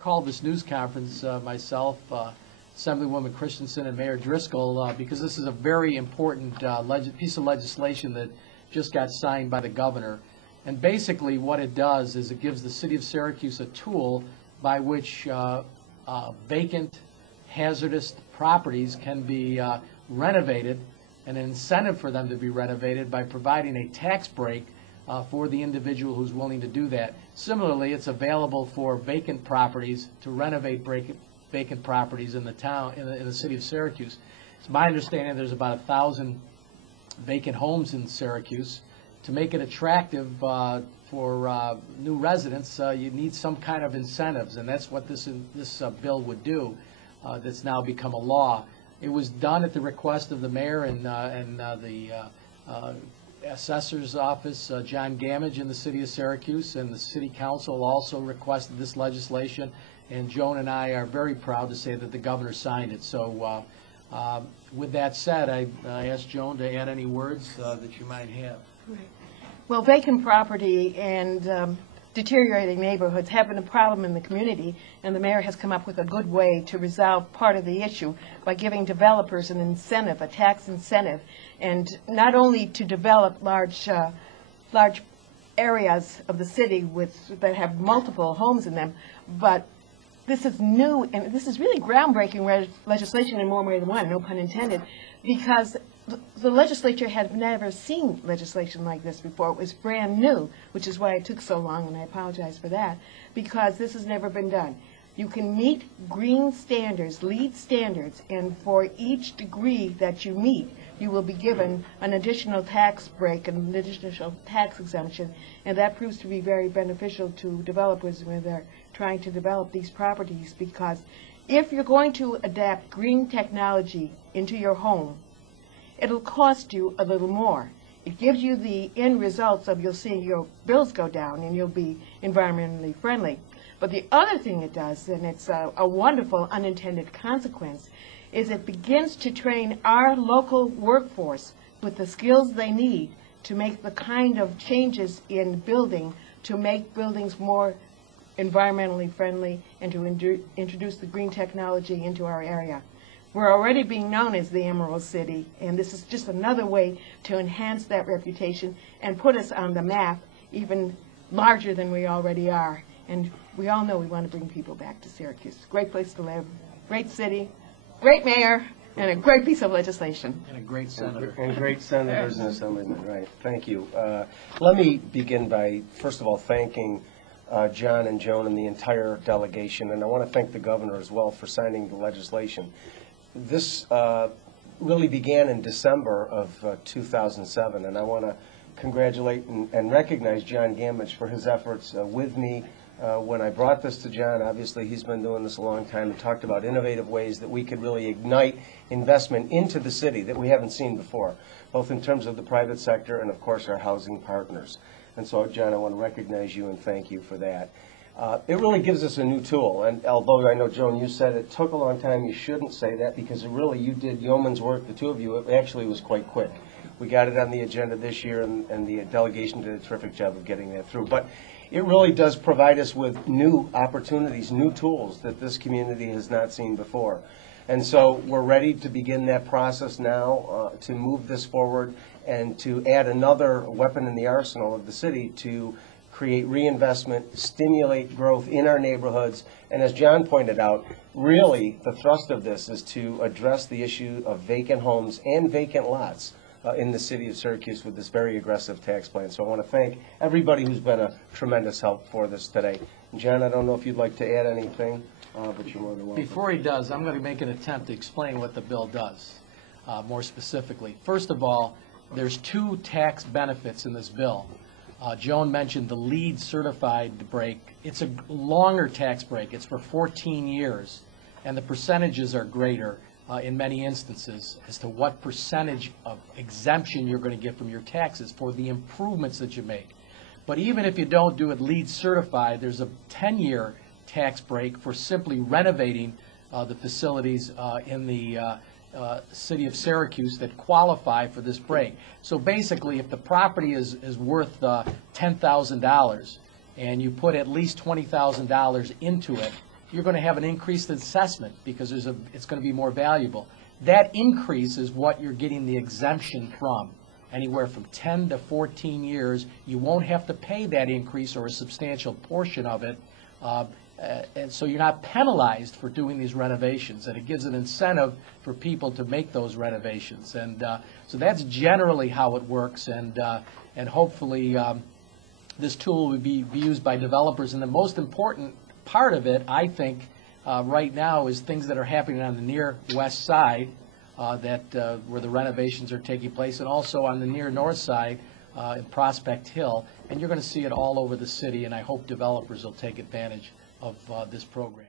called this news conference, myself, Assemblywoman Christensen, and Mayor Driscoll, because this is a very important piece of legislation that just got signed by the governor. And basically what it does is it gives the city of Syracuse a tool by which vacant, hazardous properties can be renovated, and an incentive for them to be renovated by providing a tax break for the individual who's willing to do that. Similarly, it's available for vacant properties to renovate vacant properties in the town, in the city of Syracuse. It's my understanding there's about 1,000 vacant homes in Syracuse. To make it attractive for new residents, you need some kind of incentives, and that's what this bill would do. That's now become a law. It was done at the request of the mayor and the assessor's office, John Gamage, in the city of Syracuse, and the city council also requested this legislation, and Joan and I are very proud to say that the governor signed it. So with that said, I asked Joan to add any words that you might have. Right. Well, vacant property and deteriorating neighborhoods have been a problem in the community, and the mayor has come up with a good way to resolve part of the issue by giving developers an incentive, a tax incentive, and not only to develop large areas of the city that have multiple homes in them, but this is new, and this is really groundbreaking legislation in more ways than one, no pun intended, because the legislature had never seen legislation like this before. It was brand new, which is why it took so long, and I apologize for that, because this has never been done. You can meet green standards, LEED standards, and for each degree that you meet, you will be given an additional tax break, an additional tax exemption, and that proves to be very beneficial to developers when they're trying to develop these properties, because if you're going to adapt green technology into your home, it'll cost you a little more. It gives you the end results of you'll see your bills go down and you'll be environmentally friendly. But the other thing it does, and it's a wonderful unintended consequence, is it begins to train our local workforce with the skills they need to make the kind of changes in building to make buildings more environmentally friendly and to introduce the green technology into our area. We're already being known as the Emerald City, and this is just another way to enhance that reputation and put us on the map even larger than we already are. And we all know we want to bring people back to Syracuse. Great place to live, great city, great mayor, and a great piece of legislation. And a great senator. And great senators and assemblymen, right. Thank you. Let me begin by, first of all, thanking John and Joan and the entire delegation, and I want to thank the governor as well for signing the legislation. This really began in December of 2007, and I want to congratulate and recognize John Gamage for his efforts with me when I brought this to John. Obviously, he's been doing this a long time and talked about innovative ways that we could really ignite investment into the city that we haven't seen before, both in terms of the private sector and, of course, our housing partners. And so, John, I want to recognize you and thank you for that. It really gives us a new tool, and although I know, Joan, you said it took a long time, you shouldn't say that, because really you did yeoman's work, the two of you. It actually was quite quick. We got it on the agenda this year, and the delegation did a terrific job of getting that through. But it really does provide us with new opportunities, new tools that this community has not seen before. And so we're ready to begin that process now to move this forward and to add another weapon in the arsenal of the city to create reinvestment, stimulate growth in our neighborhoods, and as John pointed out, really the thrust of this is to address the issue of vacant homes and vacant lots in the city of Syracuse with this very aggressive tax plan. So I want to thank everybody who's been a tremendous help for this today. John, I don't know if you'd like to add anything, but you're more than welcome. Before he does, I'm going to make an attempt to explain what the bill does more specifically. First of all, there's two tax benefits in this bill. Joan mentioned the LEED certified break. It's a longer tax break. It's for 14 years, and the percentages are greater in many instances as to what percentage of exemption you're going to get from your taxes for the improvements that you make. But even if you don't do it LEED certified, there's a 10-year tax break for simply renovating the facilities in the city of Syracuse that qualify for this break. So basically, if the property is worth $10,000 and you put at least $20,000 into it, you're going to have an increased assessment because it's going to be more valuable. That increase is what you're getting the exemption from. Anywhere from 10 to 14 years, you won't have to pay that increase or a substantial portion of it. And so you're not penalized for doing these renovations, and it gives an incentive for people to make those renovations. And so that's generally how it works, and hopefully this tool will be used by developers. And the most important part of it, I think, right now is things that are happening on the near west side, where the renovations are taking place, and also on the near north side in Prospect Hill. And you're going to see it all over the city, and I hope developers will take advantage of this program.